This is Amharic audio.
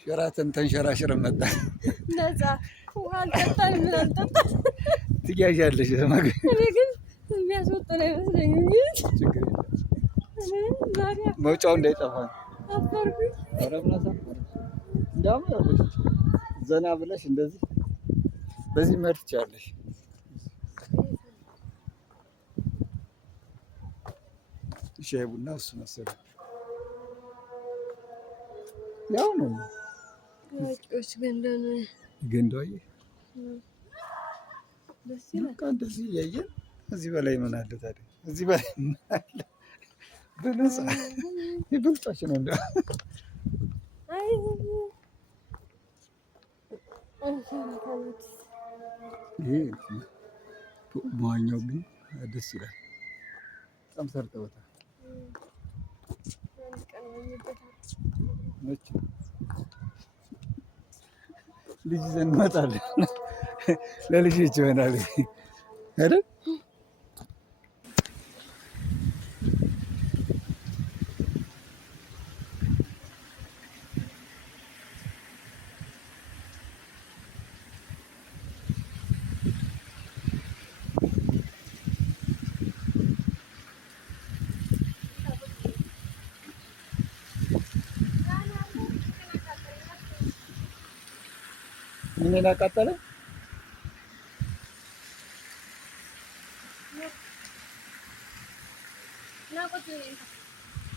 ሸራተን ተንሸራሽረን መጣ። ነፃ ውሃ አልጠጣን ምን አልጠጣን ትያዣለሽ። እኔ ግን የሚያስወጣን አይመስለኝም። መውጫው እንዳይጠፋ አፈርኩኝ። እንዲያውም ዘና ብለሽ እንደዚህ በዚህ መሄድ ትችያለሽ። ሻይ ቡና እሱ መሰለኝ ያው ነው። ገንዳዬ እንደዚህ እያየን እዚህ በላይ ምን አለ ታዲያ? እዚህ በላይ ምን አለ? በነፃ ይበልጣች ነው እንደ ይሄ መዋኛው ግን ደስ ይላል። በጣም ሰርተውታል። ልጅ ይዘን እንመጣለን። ለልጆች ይሆናል አይደል? ምን አቃጠለ?